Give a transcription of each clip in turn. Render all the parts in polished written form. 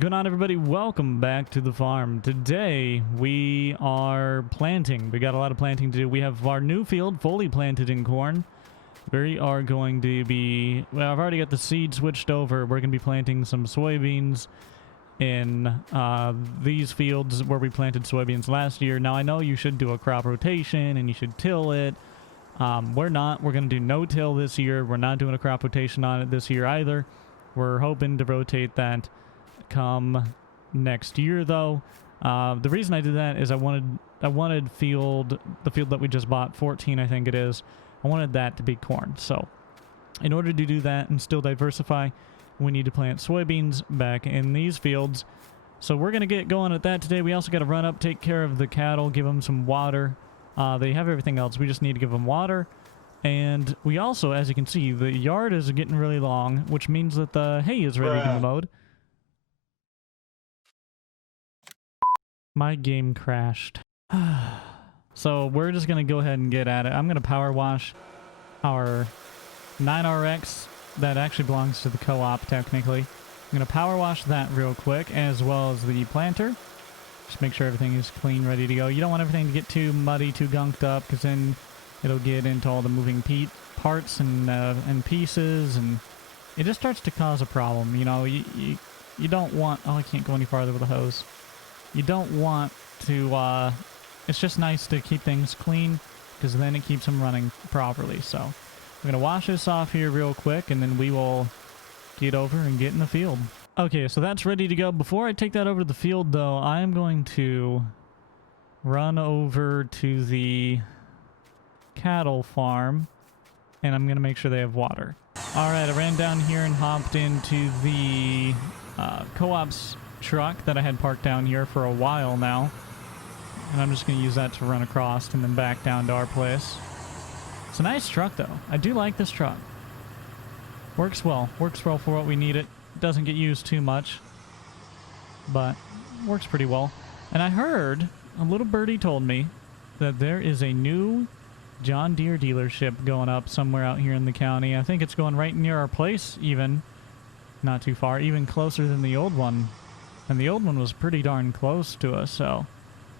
going on, everybody? Welcome back to the farm. Today we are planting. We got a lot of planting to do. We have our new field fully planted in corn. We are going to be, well, I've already got the seed switched over. We're going to be planting some soybeans in these fields where we planted soybeans last year. Now I know you should do a crop rotation and you should till it. We're not. We're going to do no-till this year. We're not doing a crop rotation on it this year either. We're hoping to rotate that come next year, though. The reason I did that is I wanted the field that we just bought, 14 I think it is, I wanted that to be corn. So in order to do that and still diversify, we need to plant soybeans back in these fields. So we're going to get going at that today. We also got to run up, take care of the cattle, give them some water. They have everything else. We just need to give them water. And we also, as you can see, the yard is getting really long, which means that the hay is ready to be mowed. My game crashed. So we're just going to go ahead and get at it. I'm going to power wash our 9RX that actually belongs to the co-op technically. I'm going to power wash that real quick, as well as the planter. Just make sure everything is clean, ready to go. You don't want everything to get too muddy, too gunked up, because then it'll get into all the moving parts and pieces, and it just starts to cause a problem. You know, you don't want... Oh, I can't go any farther with a hose. You don't want to... it's just nice to keep things clean, because then it keeps them running properly. So I'm going to wash this off here real quick, and then we will get over and get in the field. Okay, so that's ready to go. Before I take that over to the field, though, I am going to run over to the cattle farm, and I'm going to make sure they have water. Alright, I ran down here and hopped into the co-op's truck that I had parked down here for a while now. And I'm just going to use that to run across and then back down to our place. It's a nice truck, though. I do like this truck. Works well. Works well for what we need it. Doesn't get used too much, but works pretty well. And I heard, a little birdie told me, that there is a new John Deere dealership going up somewhere out here in the county. I think it's going right near our place, even. Not too far, even closer than the old one. And the old one was pretty darn close to us, so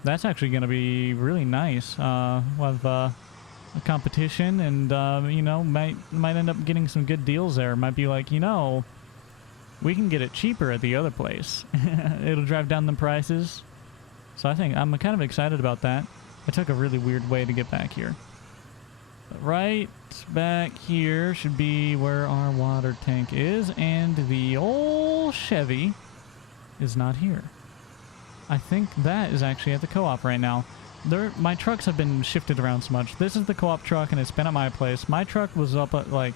that's actually going to be really nice. With a competition, and you know, might end up getting some good deals there. Might be like, you know, we can get it cheaper at the other place. It'll drive down the prices. So I think I'm kind of excited about that. I took a really weird way to get back here. But right back here should be where our water tank is, and the old Chevy is not here. I think that is actually at the co-op right now. My trucks have been shifted around so much. This is the co-op truck, and it's been at my place. My truck was up at, like,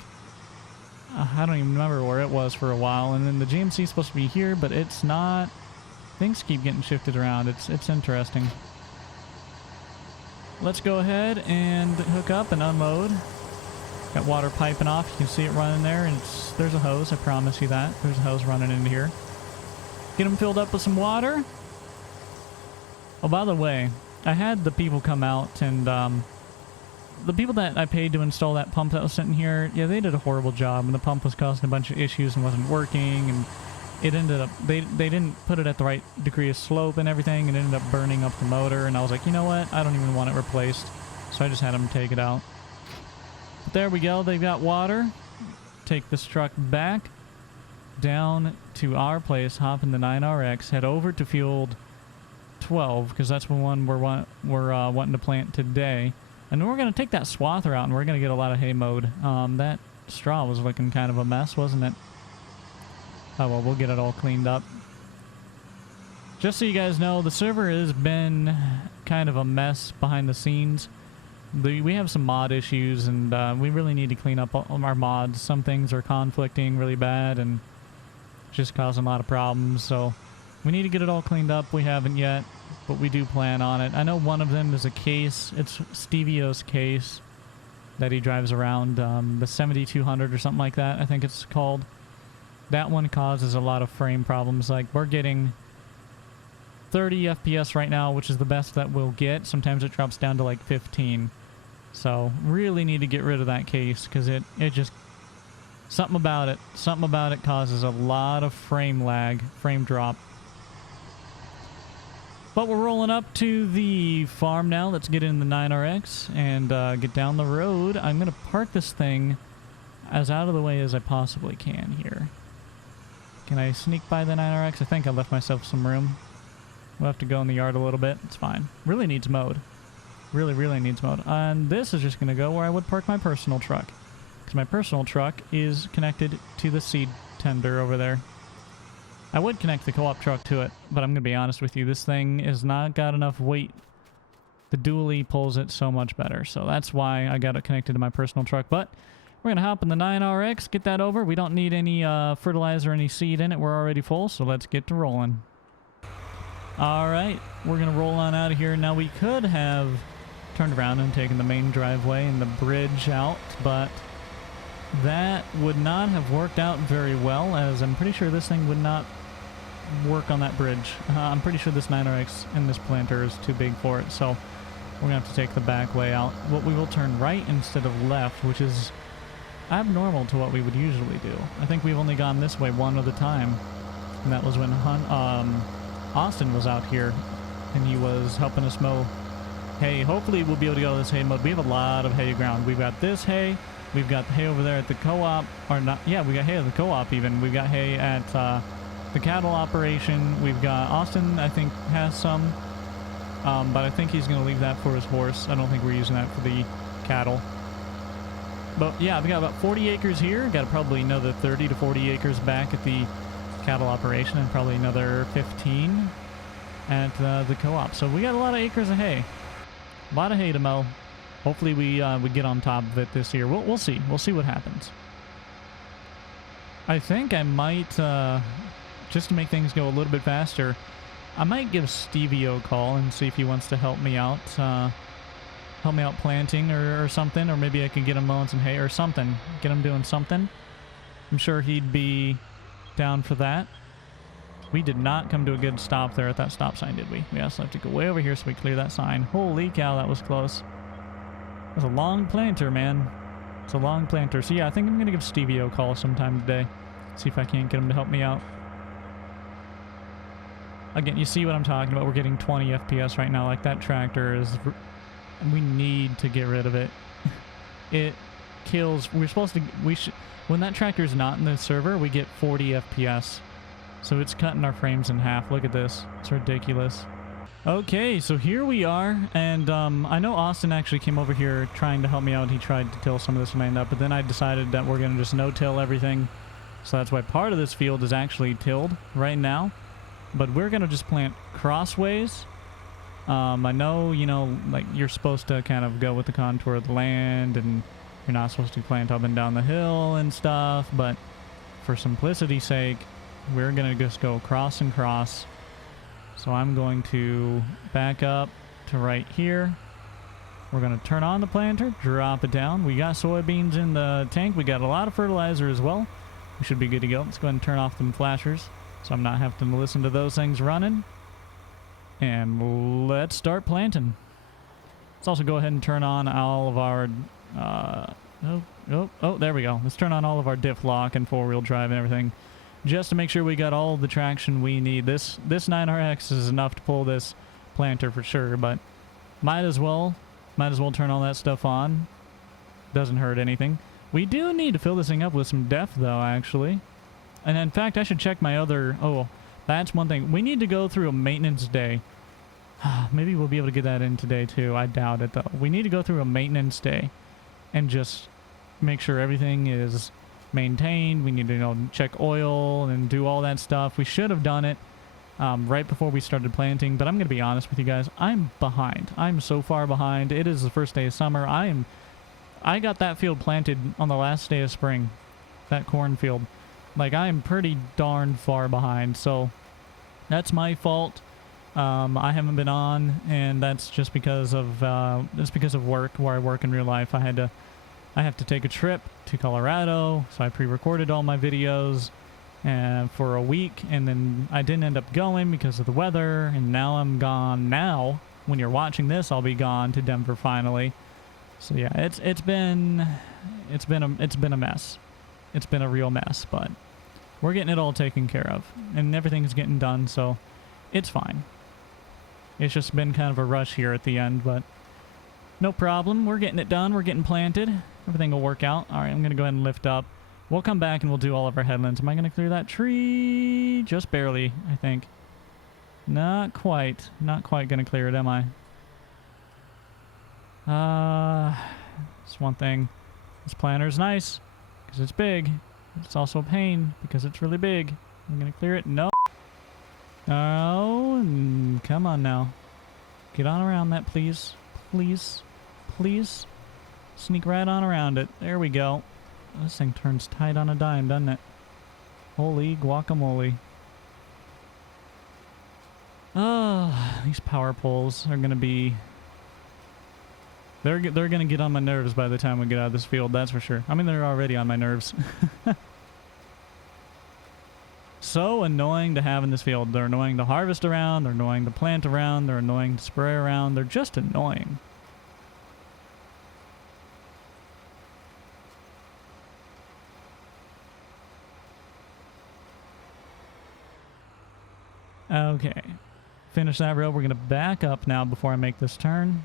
I don't even remember where it was for a while, and then the GMC is supposed to be here, but it's not. Things keep getting shifted around. It's interesting. Let's go ahead and hook up and unload. Got water piping off. You can see it running there, and there's a hose. I promise you that. There's a hose running into here. Get them filled up with some water. Oh, by the way, I had the people come out, and the people that I paid to install that pump that was sitting here, yeah, they did a horrible job, and the pump was causing a bunch of issues and wasn't working, and it ended up, they didn't put it at the right degree of slope and everything, and it ended up burning up the motor, and I was like, you know what, I don't even want it replaced, so I just had them take it out. But there we go, they've got water. Take this truck back down to our place, hop in the 9RX, head over to field 12, because that's the one we're wanting to plant today. And then we're going to take that swather out, and we're going to get a lot of hay mowed. That straw was looking kind of a mess, wasn't it? Oh well, we'll get it all cleaned up. Just so you guys know, the server has been kind of a mess behind the scenes. We have some mod issues, and we really need to clean up all our mods. Some things are conflicting really bad, and just causing a lot of problems, so we need to get it all cleaned up. We haven't yet, but we do plan on it. I know one of them is a case. It's Stevio's case that he drives around, the 7200 or something like that, I think it's called. That one causes a lot of frame problems. Like, we're getting 30 FPS right now, which is the best that we'll get. Sometimes it drops down to like 15. So really need to get rid of that case, because it just... Something about it causes a lot of frame lag, frame drop. But we're rolling up to the farm now. Let's get in the 9RX and get down the road. I'm going to park this thing as out of the way as I possibly can here. Can I sneak by the 9RX? I think I left myself some room. We'll have to go in the yard a little bit. It's fine. Really needs mode. Really, really needs mode. And this is just going to go where I would park my personal truck. Because my personal truck is connected to the seed tender over there. I would connect the co-op truck to it, but I'm going to be honest with you. This thing has not got enough weight. The dually pulls it so much better. So that's why I got it connected to my personal truck. But we're going to hop in the 9RX, get that over. We don't need any fertilizer or any seed in it. We're already full, so let's get to rolling. All right, we're going to roll on out of here. Now, we could have turned around and taken the main driveway and the bridge out, but that would not have worked out very well, as I'm pretty sure this thing would not work on that bridge. I'm pretty sure this 9RX and this planter is too big for it, so we're going to have to take the back way out. What we will turn right instead of left, which is abnormal to what we would usually do. I think we've only gone this way one other time, and that was when Austin was out here, and he was helping us mow hay. Hopefully we'll be able to go to this hay mode. We have a lot of hay ground. We've got this hay. We've got the hay over there at the co-op, or not, yeah, we got hay at the co-op even. We've got hay at the cattle operation. We've got, Austin, I think, has some, but I think he's going to leave that for his horse. I don't think we're using that for the cattle. But yeah, we got about 40 acres here. Got probably another 30 to 40 acres back at the cattle operation, and probably another 15 at the co-op. So we got a lot of acres of hay. A lot of hay to mow. Hopefully we get on top of it this year. We'll see. We'll see what happens. I think I might, just to make things go a little bit faster, I might give Stevie a call and see if he wants to help me out. Help me out planting or something. Or maybe I could get him mowing some hay or something. Get him doing something. I'm sure he'd be down for that. We did not come to a good stop there at that stop sign, did we? We also have to go way over here so we clear that sign. Holy cow, that was close. That's a long planter, man. It's a long planter. So yeah, I think I'm going to give Stevie a call sometime today. See if I can't get him to help me out. Again, you see what I'm talking about. We're getting 20 FPS right now. Like, that tractor is... We need to get rid of it. It kills... We're supposed to... When that tractor is not in the server, we get 40 FPS. So it's cutting our frames in half. Look at this. It's ridiculous. Okay, so here we are, and I know Austin actually came over here trying to help me out. He tried to till some of this land up, but then I decided that we're going to just no-till everything. So that's why part of this field is actually tilled right now. But we're going to just plant crossways. I know, you know, like, you're supposed to kind of go with the contour of the land, and you're not supposed to plant up and down the hill and stuff, but for simplicity's sake, we're going to just go cross and cross. So I'm going to back up to right here. We're going to turn on the planter, drop it down. We got soybeans in the tank. We got a lot of fertilizer as well. We should be good to go. Let's go ahead and turn off them flashers so I'm not having to listen to those things running. And let's start planting. Let's also go ahead and turn on all of our... oh, there we go. Let's turn on all of our diff lock and four-wheel drive and everything, just to make sure we got all the traction we need. This 9RX is enough to pull this planter for sure, but might as well turn all that stuff on. Doesn't hurt anything. We do need to fill this thing up with some def, though, actually. And in fact, I should check my other... Oh, that's one thing. We need to go through a maintenance day. Maybe we'll be able to get that in today, too. I doubt it, though. We need to go through a maintenance day and just make sure everything is maintained. We need to, you know, check oil and do all that stuff. We should have done it right before we started planting, but I'm going to be honest with you guys. I'm behind. I'm so far behind. It is the first day of summer. I got that field planted on the last day of spring, that cornfield. Like, I am pretty darn far behind, so that's my fault. I haven't been on, and that's just because of work, where I work in real life. I have to take a trip to Colorado, so I pre-recorded all my videos for a week, and then I didn't end up going because of the weather, and now I'm gone. Now, when you're watching this, I'll be gone to Denver finally. So yeah, it's been a mess. It's been a real mess, but we're getting it all taken care of, and everything's getting done, so it's fine. It's just been kind of a rush here at the end, but no problem. We're getting it done. We're getting planted. Everything will work out. All right, I'm going to go ahead and lift up. We'll come back and we'll do all of our headlands. Am I going to clear that tree? Just barely, I think. Not quite. Not quite going to clear it, am I? It's one thing. This planter's nice because it's big. It's also a pain because it's really big. I'm going to clear it. No. Oh, come on now. Get on around that, please. Please. Please. Sneak right on around it. There we go. This thing turns tight on a dime, doesn't it? Holy guacamole. Oh, these power poles are going to be... They're going to get on my nerves by the time we get out of this field, that's for sure. I mean, they're already on my nerves. So annoying to have in this field. They're annoying to harvest around, they're annoying to plant around, they're annoying to spray around. They're just annoying. Okay, finish that row. We're going to back up now before I make this turn.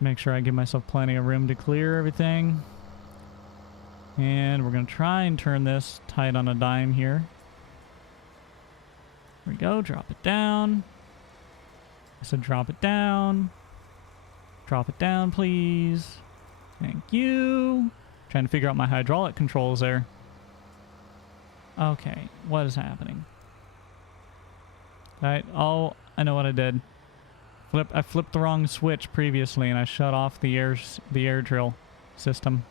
Make sure I give myself plenty of room to clear everything. And we're going to try and turn this tight on a dime here. There we go, drop it down. I said drop it down. Drop it down, please. Thank you. Trying to figure out my hydraulic controls there. Okay, what is happening? Oh, I know what I did. I flipped the wrong switch previously and I shut off the air drill system.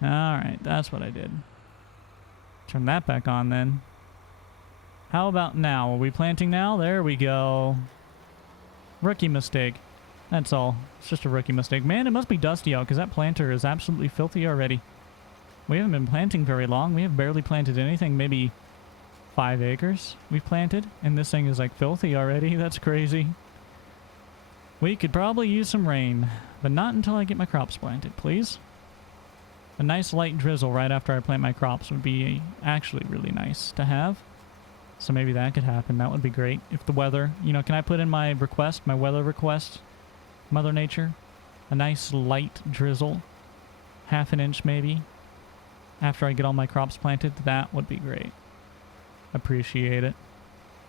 Alright, that's what I did. Turn that back on then. How about now? Are we planting now? There we go. Rookie mistake. That's all. It's just a rookie mistake. Man, it must be dusty out because that planter is absolutely filthy already. We haven't been planting very long. We have barely planted anything. Maybe 5 acres we've planted. And this thing is like filthy already. That's crazy. We could probably use some rain. But not until I get my crops planted, please. A nice light drizzle right after I plant my crops would be actually really nice to have. So maybe that could happen. That would be great. If the weather, you know, can I put in my request, my weather request, Mother Nature? A nice light drizzle, half an inch maybe, after I get all my crops planted. That would be great. Appreciate it.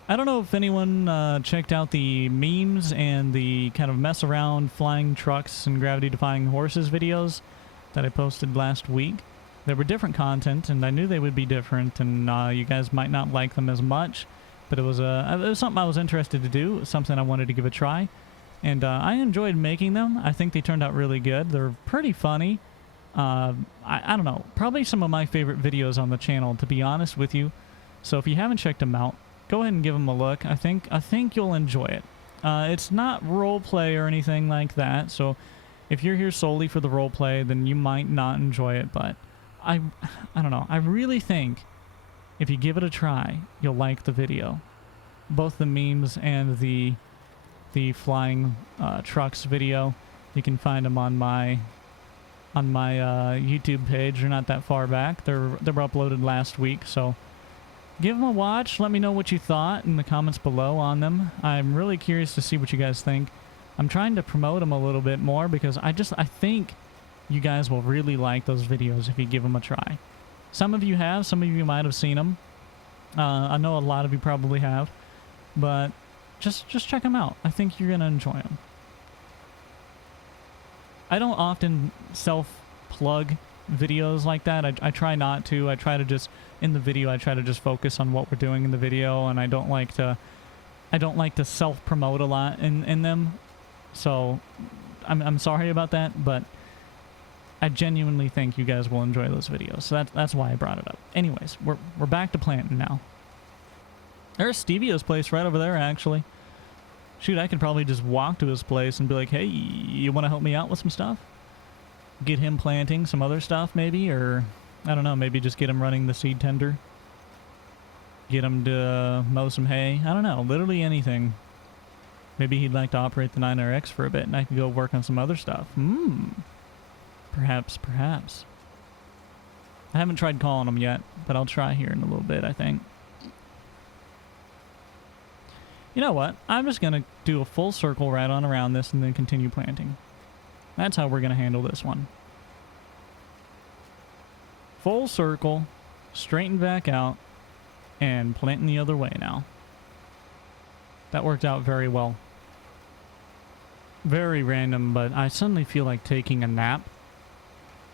I don't know if anyone checked out the memes and the kind of mess around flying trucks and gravity defying horses videos that I posted last week. They were different content, and I knew they would be different, and you guys might not like them as much, but it was something I was interested to do, something I wanted to give a try, and I enjoyed making them. I think they turned out really good. They're pretty funny. I don't know, probably some of my favorite videos on the channel, to be honest with you. So if you haven't checked them out, go ahead and give them a look. I think you'll enjoy it. It's not roleplay or anything like that, so if you're here solely for the roleplay, then you might not enjoy it, but I don't know. I really think if you give it a try, you'll like the video. Both the memes and the flying trucks video. You can find them on my YouTube page. They're not that far back. They were uploaded last week, so give them a watch. Let me know what you thought in the comments below on them. I'm really curious to see what you guys think. I'm trying to promote them a little bit more because I think you guys will really like those videos if you give them a try. Some of you have, some of you might have seen them. I know a lot of you probably have, but just check them out. I think you're gonna enjoy them. I don't often self-plug videos like that. I try not to. I try to just, in the video, I try to just focus on what we're doing in the video, and I don't like to self-promote a lot in them. So I'm sorry about that, but I genuinely think you guys will enjoy those videos. So that's why I brought it up. Anyways, we're back to planting now. There's Stevio's place right over there, actually. Shoot, I could probably just walk to his place and be like, hey, you want to help me out with some stuff? Get him planting some other stuff, maybe? Or, I don't know, maybe just get him running the seed tender. Get him to mow some hay. I don't know, literally anything. Maybe he'd like to operate the 9RX for a bit, and I could go work on some other stuff. Perhaps. I haven't tried calling him yet, but I'll try here in a little bit, I think. You know what? I'm just going to do a full circle right on around this and then continue planting. That's how we're going to handle this one. Full circle, straighten back out, and planting the other way now. That worked out very well. Very random, but I suddenly feel like taking a nap.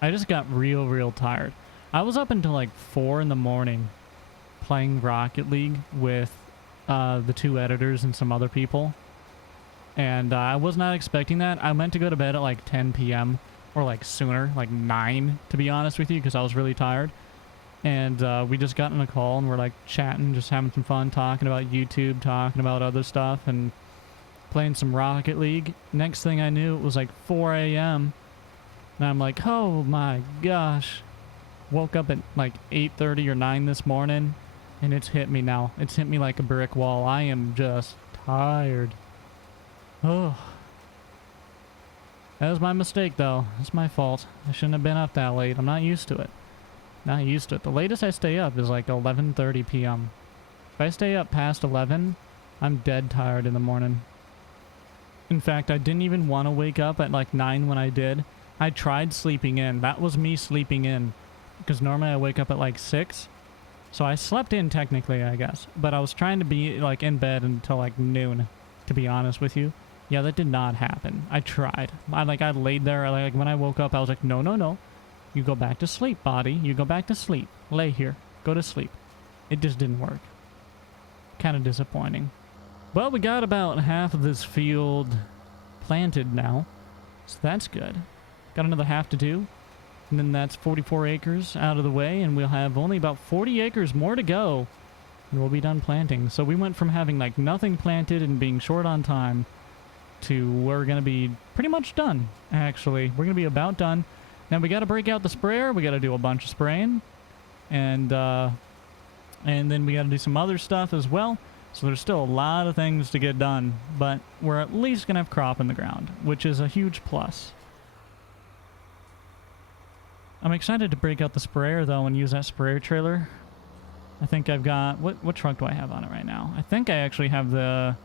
I just got real tired. I was up until like 4 in the morning playing Rocket League with the 2 editors and some other people. And I was not expecting that. I meant to go to bed at like 10 p.m. or like sooner, like 9 to be honest with you, because I was really tired. And we just got on a call and we're like chatting, just having some fun, talking about YouTube, talking about other stuff, and playing some Rocket League. Next thing I knew, it was like 4 a.m. And I'm like, oh my gosh. Woke up at like 8:30 or 9 this morning, and it's hit me now. It's hit me like a brick wall. I am just tired. Oh. That was my mistake, though. It's my fault. I shouldn't have been up that late. I'm not used to it. Not used to it. The latest I stay up is like 11:30 p.m. If I stay up past 11, I'm dead tired in the morning. In fact, I didn't even want to wake up at like 9 when I did. I tried sleeping in. That was me sleeping in. Because normally I wake up at like 6. So I slept in technically, I guess. But I was trying to be like in bed until like noon, to be honest with you. Yeah, that did not happen. I tried. I laid there, like when I woke up, I was like, no. You go back to sleep, body. You go back to sleep. Lay here. Go to sleep. It just didn't work. Kind of disappointing. Well, we got about half of this field planted now. So that's good. Got another half to do. And then that's 44 acres out of the way. And we'll have only about 40 acres more to go. And we'll be done planting. So we went from having like nothing planted and being short on time to we're going to be pretty much done, actually. We're going to be about done. Now we got to break out the sprayer. We got to do a bunch of spraying. And then we got to do some other stuff as well. So there's still a lot of things to get done. But we're at least going to have crop in the ground, which is a huge plus. I'm excited to break out the sprayer, though, and use that sprayer trailer. I think I've got... What truck do I have on it right now? I think I actually have the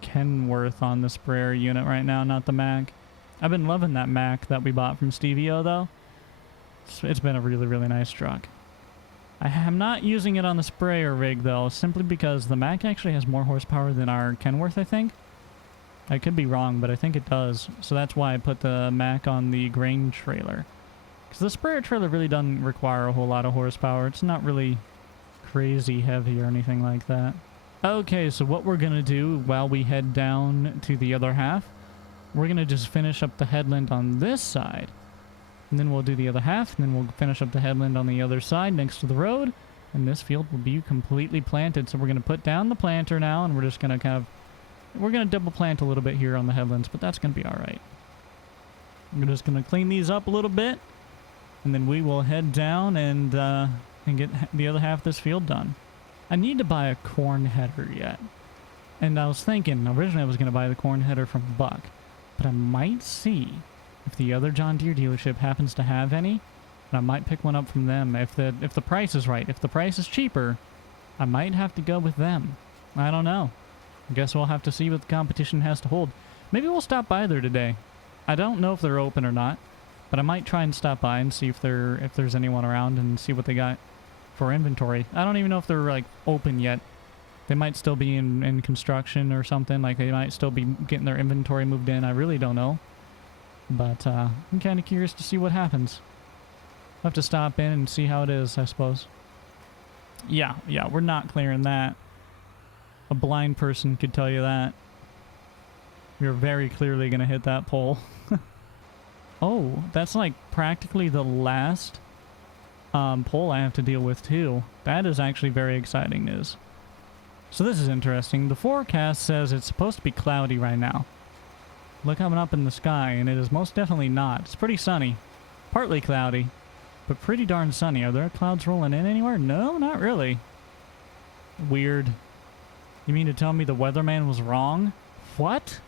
Kenworth on the sprayer unit right now, not the Mack. I've been loving that Mack that we bought from Stevio, though. It's been a really nice truck. I am not using it on the sprayer rig, though, simply because the Mack actually has more horsepower than our Kenworth, I think. I could be wrong, but I think it does. So that's why I put the Mack on the grain trailer. Because the sprayer trailer really doesn't require a whole lot of horsepower. It's not really crazy heavy or anything like that. Okay, so what we're going to do while we head down to the other half, we're going to just finish up the headland on this side. And then we'll do the other half, and then we'll finish up the headland on the other side next to the road. And this field will be completely planted. So we're going to put down the planter now, and we're just going to we're going to double plant a little bit here on the headlands, but that's going to be all right. We're just going to clean these up a little bit. And then we will head down and get the other half of this field done. I need to buy a corn header yet. And I was thinking, originally I was going to buy the corn header from Buck. But I might see if the other John Deere dealership happens to have any. And I might pick one up from them if the price is right. If the price is cheaper, I might have to go with them. I don't know. I guess we'll have to see what the competition has to hold. Maybe we'll stop by there today. I don't know if they're open or not. But I might try and stop by and see if there's anyone around and see what they got for inventory. I don't even know if they're like open yet. They might still be in construction or something. Like they might still be getting their inventory moved in. I really don't know. But I'm kind of curious to see what happens. I'll have to stop in and see how it is, I suppose. Yeah, we're not clearing that. A blind person could tell you that. We're very clearly going to hit that pole. Oh, that's like practically the last pole I have to deal with too. That is actually very exciting news. So this is interesting. The forecast says it's supposed to be cloudy right now. Look coming up in the sky, and it is most definitely not. It's pretty sunny. Partly cloudy, but pretty darn sunny. Are there clouds rolling in anywhere? No, not really. Weird. You mean to tell me the weatherman was wrong? What?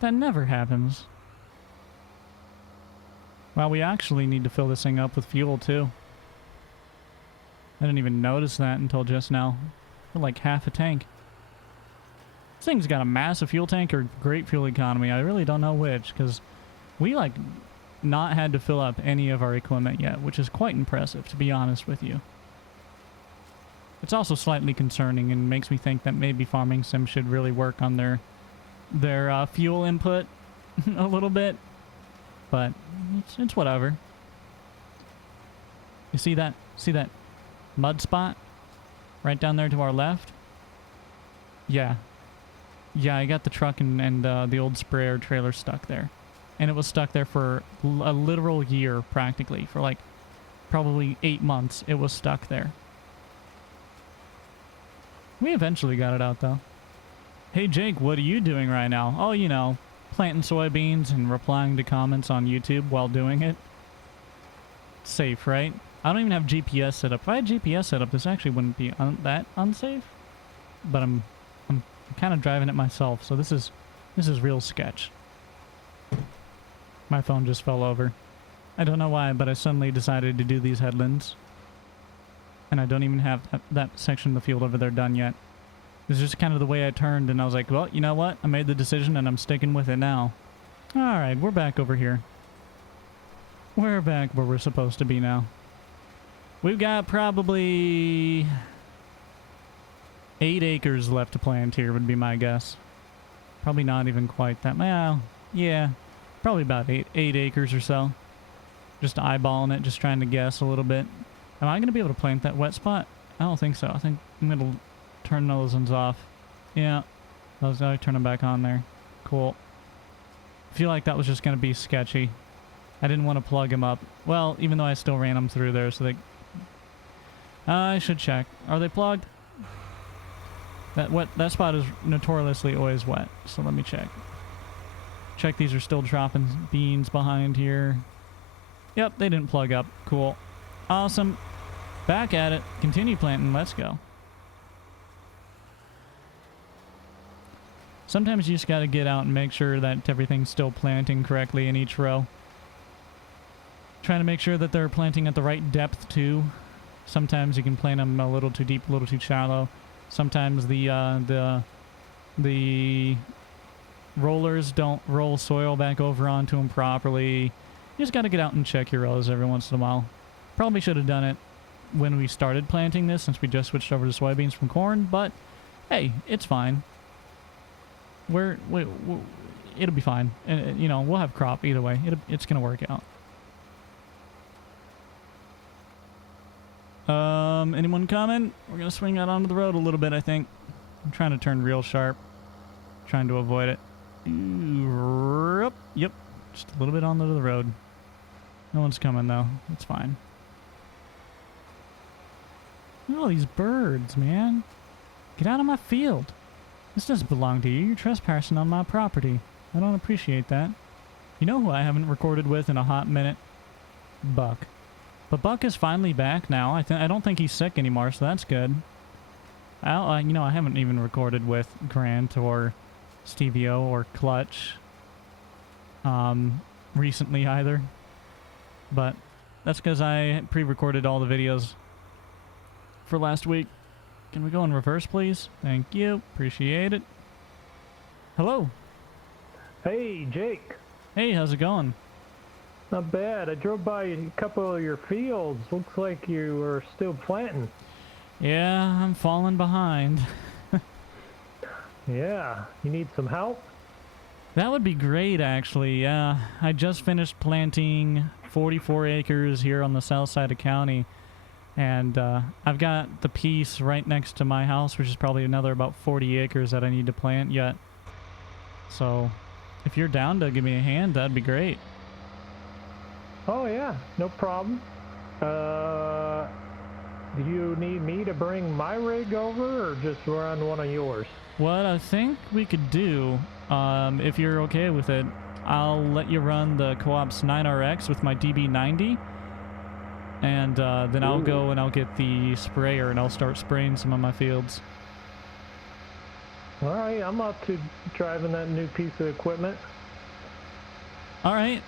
That never happens. Well, we actually need to fill this thing up with fuel, too. I didn't even notice that until just now. For like half a tank. thing's got a massive fuel tank or great fuel economy. I really don't know which, because we like not had to fill up any of our equipment yet, which is quite impressive, to be honest with you. It's also slightly concerning and makes me think that maybe Farming Sim should really work on their fuel input a little bit, but it's whatever. You see that mud spot right down there to our left? Yeah, I got the truck and the old sprayer trailer stuck there, and it was stuck there for a literal year, practically, for like probably 8 months. It was stuck there. We eventually got it out, though. Hey, Jake, what are you doing right now? Oh, you know, planting soybeans and replying to comments on YouTube while doing it. Safe, right? I don't even have GPS set up. If I had GPS set up, this actually wouldn't be that unsafe. But I'm kind of driving it myself, so this is real sketch. My phone just fell over. I don't know why, but I suddenly decided to do these headlands. And I don't even have that section of the field over there done yet. It's just kind of the way I turned, and I was like, well, you know what? I made the decision, and I'm sticking with it now. Alright, we're back over here. We're back where we're supposed to be now. We've got probably 8 acres left to plant here, would be my guess. Probably not even quite that. Well, yeah. Probably about 8 acres or so. Just eyeballing it, just trying to guess a little bit. Am I going to be able to plant that wet spot? I don't think so. I think I'm going to turn those ones off. Yeah. Those, I turn them back on there. Cool. I feel like that was just going to be sketchy. I didn't want to plug them up. Well, even though I still ran them through there, so they... I should check. Are they plugged? That spot is notoriously always wet, so let me check. Check these are still dropping beans behind here. Yep, they didn't plug up. Cool. Awesome. Back at it. Continue planting. Let's go. Sometimes you just got to get out and make sure that everything's still planting correctly in each row. Trying to make sure that they're planting at the right depth too. Sometimes you can plant them a little too deep, a little too shallow. Sometimes the rollers don't roll soil back over onto them properly. You just got to get out and check your rows every once in a while. Probably should have done it when we started planting this, since we just switched over to soybeans from corn, but hey, it's fine. It'll be fine. You know, we'll have crop either way. It's gonna work out. Anyone comment? We're gonna swing out onto the road a little bit, I think. I'm trying to turn real sharp. Trying to avoid it. Yep. Just a little bit onto the road. No one's coming though. It's fine. Look at all these birds, man. Get out of my field. This doesn't belong to you. You're trespassing on my property. I don't appreciate that. You know who I haven't recorded with in a hot minute? Buck. But Buck is finally back now. I don't think he's sick anymore, so that's good. You know, I haven't even recorded with Grant or Stevio or Clutch recently either. But that's because I pre-recorded all the videos for last week. Can we go in reverse, please? Thank you. Appreciate it. Hello. Hey, Jake. Hey, how's it going? Not bad. I drove by a couple of your fields. Looks like you are still planting. Yeah, I'm falling behind. Yeah. You need some help? That would be great, actually. Yeah, I just finished planting 44 acres here on the south side of county. And I've got the piece right next to my house, which is probably another about 40 acres that I need to plant yet. So if you're down to give me a hand, that'd be great. Oh, yeah. No problem. Do you need me to bring my rig over or just run one of yours? What I think we could do, if you're okay with it, I'll let you run the Co-op's 9RX with my DB90. And then I'll go and I'll get the sprayer and I'll start spraying some of my fields. All right, I'm up to driving that new piece of equipment. All right,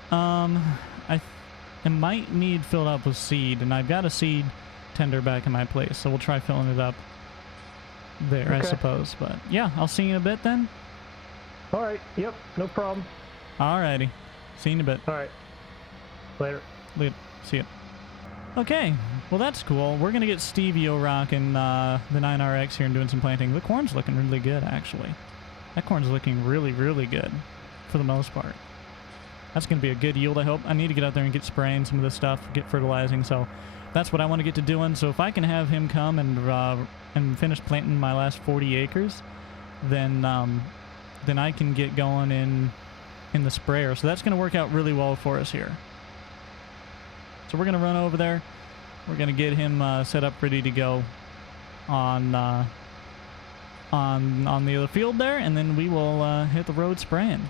it might need filled up with seed, and I've got a seed tender back in my place, so we'll try filling it up. there, I Okay. suppose. But yeah, I'll see you in a bit then. All right. Yep. No problem. Alrighty. See you in a bit. All right. Later. Later. See ya. Okay, well that's cool. We're gonna get Stevio rocking the 9RX here and doing some planting. The corn's looking really good, actually. That corn's looking really, really good for the most part. That's gonna be a good yield, I hope. I need to get out there and get spraying some of this stuff, get fertilizing, so that's what I want to get to doing. So if I can have him come and finish planting my last 40 acres, then I can get going in the sprayer. So that's gonna work out really well for us here. So we're gonna run over there. We're gonna get him set up, ready to go on the other field there, and then we will hit the road spraying.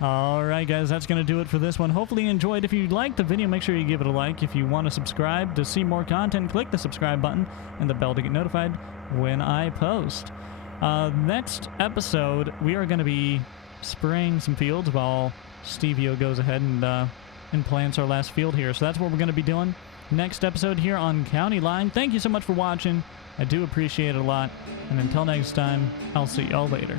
All right, guys, that's gonna do it for this one. Hopefully you enjoyed. If you liked the video, make sure you give it a like. If you want to subscribe to see more content, click the subscribe button and the bell to get notified when I post. Next episode, we are gonna be spraying some fields while Stevio goes ahead and plants our last field here. So that's what we're going to be doing next episode here on County Line. Thank you so much for watching. I do appreciate it a lot. And until next time, I'll see y'all later.